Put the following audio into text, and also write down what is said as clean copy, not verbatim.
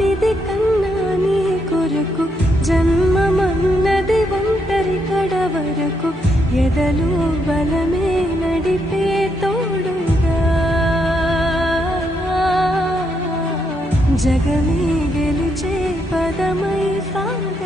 మాటిది కన్నా నీ కొరకు జన్మమన్నది ఒంటరి కడ వరకు ఎదలు బలమే నడిపే తోడుగా జగమే గెలిచే పదమై సాగ